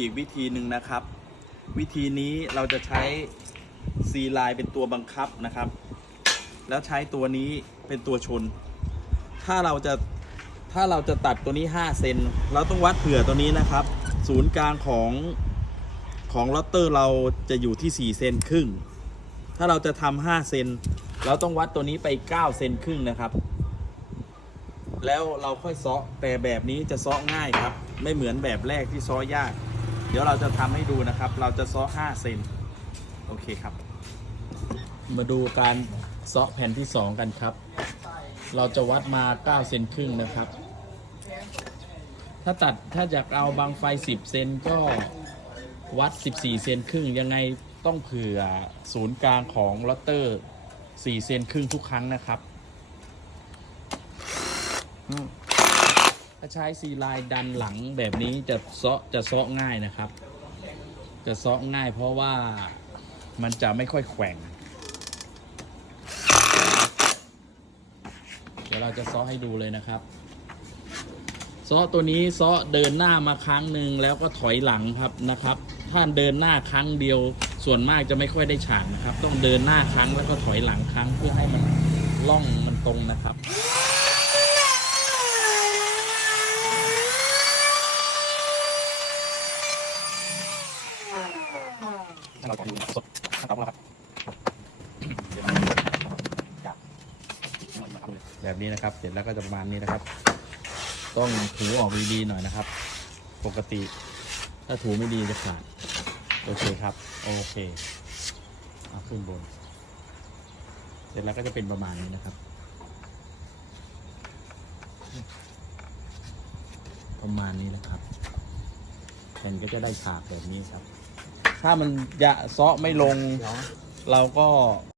อีกวิธีหนึ่งนะครับ วิธีนี้เราจะใช้ซีไลน์เป็นตัวบังคับนะครับ แล้วใช้ตัวนี้เป็นตัวชน ถ้าเราจะถ้าเราจะตัดตัวนี้ 5 เซนเราต้องวัดเผื่อตัวนี้นะครับ ศูนย์กลางของของลอตเตอร์เราจะอยู่ที่ 4 เซนครึ่ง ถ้าเราจะทำ5เซนเราต้องวัดตัวนี้ไป 9 เซนครึ่งนะครับ แล้วเราค่อยซาะแต่แบบนี้จะซาะง่ายครับ ไม่เหมือนแบบแรกที่ซาะยาก เดี๋ยวเราจะทำให้ดูนะครับ เราจะซาะ5เซนโอเคครับ มาดูการเซาะแผ่นที่ 2 กันครับ เราจะวัดมา 9 เซนครึ่งนะครับ ถ้าตัดถ้าอยากเอาบางไฟ 10 เซนก็วัด 14 เซนครึ่ง ยังไงต้องเผื่อศูนย์กลางของลอตเตอร์ 4 เซนครึ่งทุกครั้งนะครับ ถ้าใช้ซีไลน์ดันหลังแบบนี้จะเซาะจะเซาะง่ายนะครับ จะเซาะง่ายเพราะว่ามันจะไม่ค่อยแขว่ง เดี๋ยวเราจะเซาะให้ดูเลยนะครับเซาะตัวนี้เซาะเดินหน้ามาครั้งหนึ่งแล้วก็ถอยหลังครับนะครับ ถ้าเดินหน้าครั้งเดียวส่วนมากจะไม่ค่อยได้ฉากนะครับ ต้องเดินหน้าครั้งแล้วก็ถอยหลังครั้งเพื่อให้มันล่องมันตรงนะครับ ถ้เราจะดูสดขั้นตอนของเราครับแบบนี้นะครับ เสร็จแล้วก็จะประมาณนี้นะครับ ต้องถูออกดีๆหน่อยนะครับ ปกติ ถ้าถูไม่ดีจะขาด โอเคครับ โอเคเอาขึ้นบน เสร็จแล้วก็จะเป็นประมาณนี้นะครับ ประมาณนี้นะครับแผ่นก็จะได้ฉากแบบนี้ครับ ถ้ามันจะเซาะไม่ลง เราก็